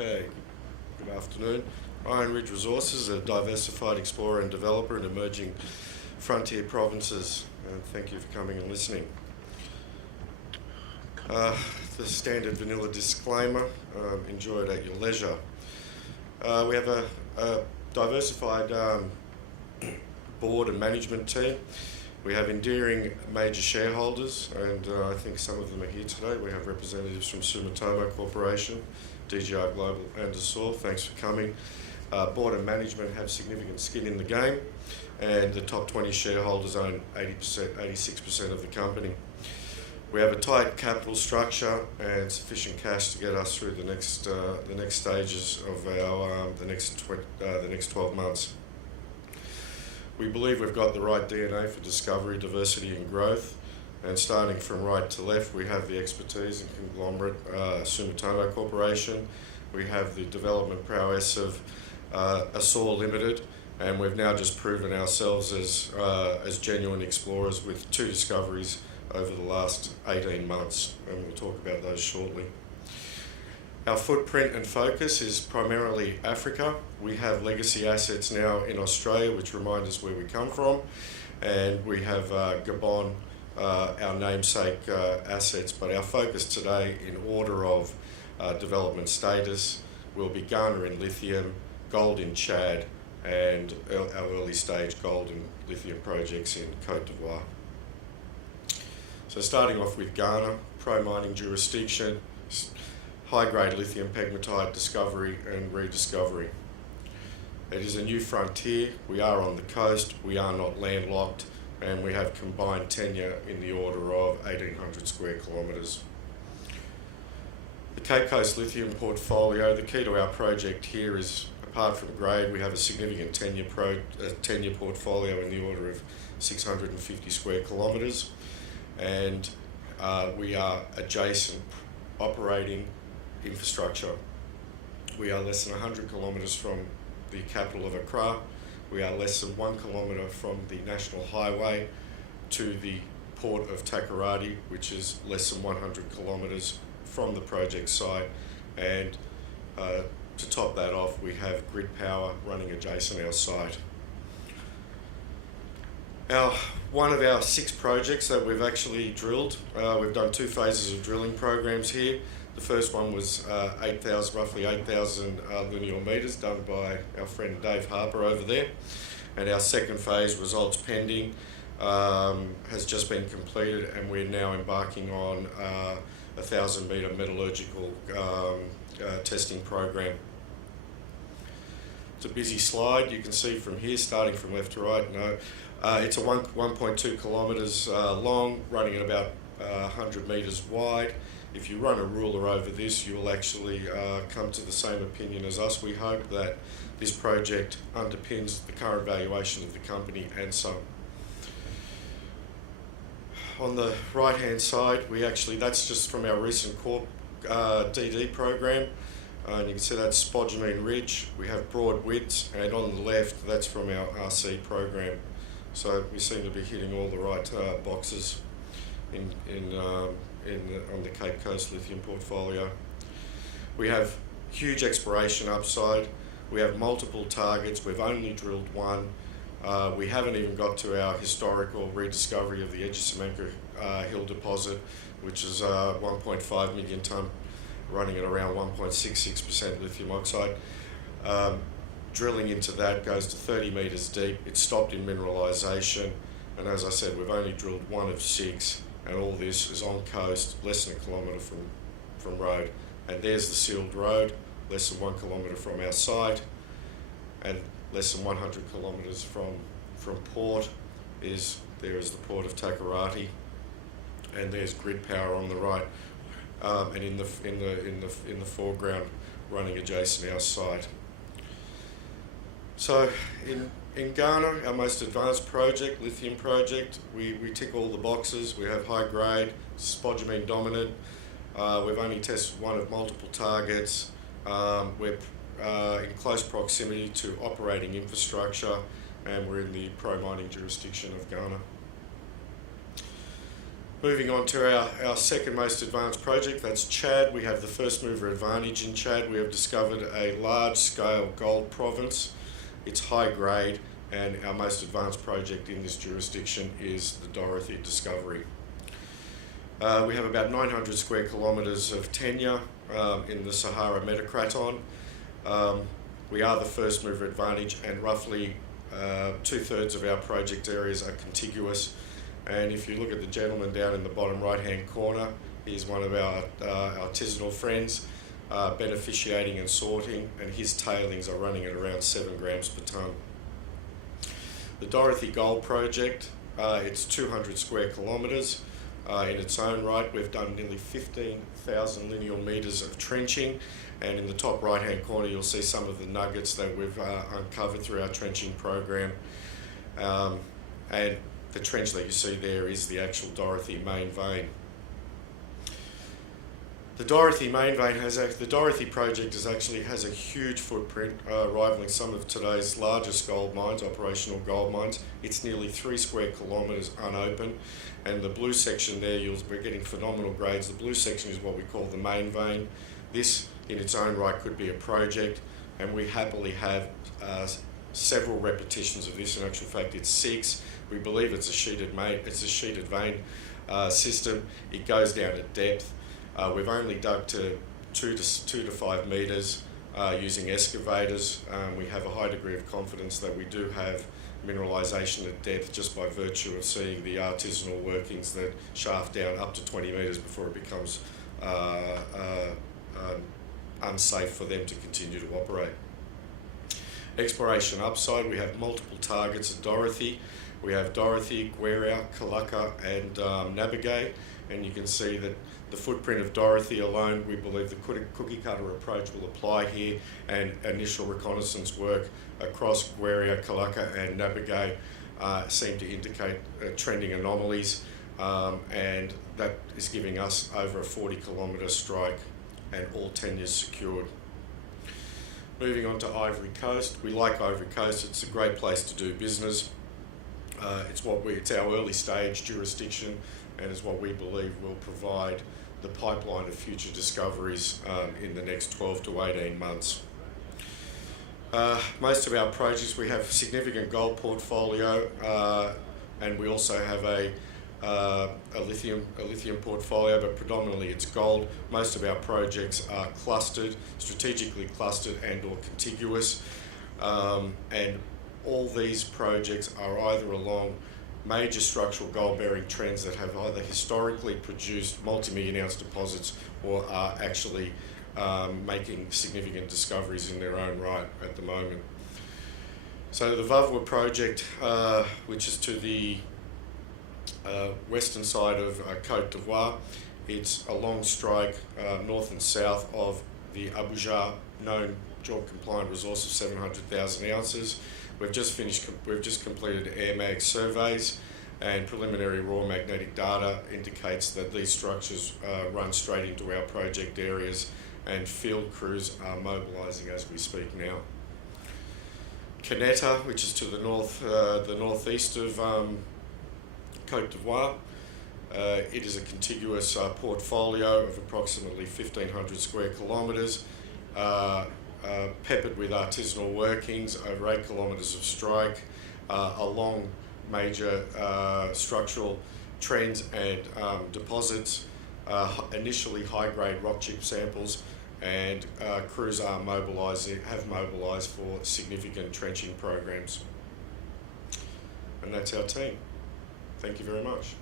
Okay, good afternoon. IronRidge Resources, a diversified explorer and developer in emerging frontier provinces, and thank you for coming and listening. The standard vanilla disclaimer, enjoy it at your leisure. We have a diversified board and management team. We have endearing major shareholders, and I think some of them are here today. We have representatives from Sumitomo Corporation, DGR Global and Dassault. Thanks for coming. Board and management have significant skin in the game, and the top 20 shareholders own 86% of the company. We have a tight capital structure and sufficient cash to get us through the next stages of our the next 12 months. We believe we've got the right DNA for discovery, diversity and growth, and starting from right to left, we have the expertise and conglomerate Sumitomo Corporation. We have the development prowess of Assor Limited, and we've now just proven ourselves as genuine explorers with 2 discoveries over the last 18 months, and we'll talk about those shortly. Our footprint and focus is primarily Africa. We have legacy assets now in Australia, which remind us where we come from, and we have Gabon, our namesake assets. But our focus today, in order of development status, will be Ghana in lithium, gold in Chad, and our early stage gold and lithium projects in Côte d'Ivoire. So starting off with Ghana, pro-mining jurisdiction, high-grade lithium pegmatite discovery and rediscovery. It is a new frontier. We are on the coast, we are not landlocked, and we have combined tenure in the order of 1,800 square kilometres. The Cape Coast lithium portfolio, the key to our project here is, apart from grade, we have a significant tenure portfolio in the order of 650 square kilometres, and we are adjacent operating infrastructure. We are less than 100 kilometres from the capital of Accra. We are less than 1 kilometre from the national highway to the port of Takoradi, which is less than 100 kilometres from the project site. And to top that off, we have grid power running adjacent our site. One of our 6 projects that we've actually drilled, we've done 2 phases of drilling programs here. The first one was roughly 8,000 linear metres done by our friend Dave Harper over there. And our second phase, results pending, has just been completed, and we're now embarking on a 1,000 metre metallurgical testing program. It's a busy slide. You can see from here, starting from left to right. It's a 1.2 kilometres long, running at about 100 metres wide. If you run a ruler over this, you'll actually come to the same opinion as us. We hope that this project underpins the current valuation of the company and some. On the right-hand side, that's just from our recent Corp DD program. And you can see that's spodumene ridge. We have broad widths, and on the left, that's from our RC program. So we seem to be hitting all the right boxes on the Cape Coast lithium portfolio. We have huge exploration upside. We have multiple targets. We've only drilled 1. We haven't even got to our historical rediscovery of the Edgesamanka Hill deposit, which is 1.5 million tonne, running at around 1.66% lithium oxide. Drilling into that goes to 30 metres deep. It's stopped in mineralisation, and as I said, we've only drilled 1 of 6, and all this is on coast, less than 1 kilometre from road. And there's the sealed road, less than 1 kilometre from our site, and less than 100 kilometres from port there is the port of Takoradi, and there's grid power on the right, and in the foreground, running adjacent our site. So in Ghana, our most advanced project, lithium project, we tick all the boxes. We have high grade, spodumene dominant. We've only tested 1 of multiple targets. We're in close proximity to operating infrastructure, and we're in the pro-mining jurisdiction of Ghana. Moving on to our second most advanced project, that's Chad. We have the first mover advantage in Chad. We have discovered a large scale gold province. It's high grade, and our most advanced project in this jurisdiction is the Dorothe discovery. We have about 900 square kilometres of tenure in the Sahara Metacraton. We are the first mover advantage, and roughly 2/3 of our project areas are contiguous. And if you look at the gentleman down in the bottom right hand corner, he's one of our artisanal friends, beneficiating and sorting, and his tailings are running at around 7 grams per tonne. The Dorothe Gold Project, it's 200 square kilometres. In its own right, we've done nearly 15,000 lineal metres of trenching, and in the top right hand corner you'll see some of the nuggets that we've uncovered through our trenching program. And the trench that you see there is the actual Dorothe main vein. The Dorothe main vein the Dorothe project has a huge footprint, rivaling some of today's largest gold mines, operational gold mines. It's nearly 3 square kilometres unopened, and the blue section there, we're getting phenomenal grades. The blue section is what we call the main vein. This in its own right could be a project, and we happily have several repetitions of this. In actual fact, it's 6. We believe it's a sheeted vein system. It goes down to depth. We've only dug to 2 to 5 metres using excavators. We have a high degree of confidence that we do have mineralisation at depth just by virtue of seeing the artisanal workings that shaft down up to 20 metres before it becomes unsafe for them to continue to operate. Exploration upside, we have multiple targets at Dorothe. We have Dorothe, Gueria, Kalaka and Nabagay, and you can see that the footprint of Dorothe alone, we believe the cookie cutter approach will apply here, and initial reconnaissance work across Gueria, Kalaka and Nabagay seem to indicate trending anomalies, and that is giving us over a 40-kilometre strike and all tenures secured. Moving on to Ivory Coast, we like Ivory Coast. It's a great place to do business. It's our early stage jurisdiction, and is what we believe will provide the pipeline of future discoveries in the next 12 to 18 months. Most of our projects, we have a significant gold portfolio, and we also have a lithium portfolio, but predominantly it's gold. Most of our projects are clustered, strategically clustered and or contiguous, and all these projects are either along major structural gold-bearing trends that have either historically produced multi-million ounce deposits or are actually making significant discoveries in their own right at the moment. So the Vavwa project, which is to the western side of Côte d'Ivoire, it's a long strike north and south of the Abuja known JORC compliant resource of 700,000 ounces. We've just completed air mag surveys, and preliminary raw magnetic data indicates that these structures run straight into our project areas, and field crews are mobilising as we speak now. Canetta, which is to the northeast of Côte d'Ivoire, it is a contiguous portfolio of approximately 1,500 square kilometres, peppered with artisanal workings, over 8 kilometres of strike, along major structural trends and deposits, initially high-grade rock chip samples, and crews have mobilised for significant trenching programs. And that's our team. Thank you very much.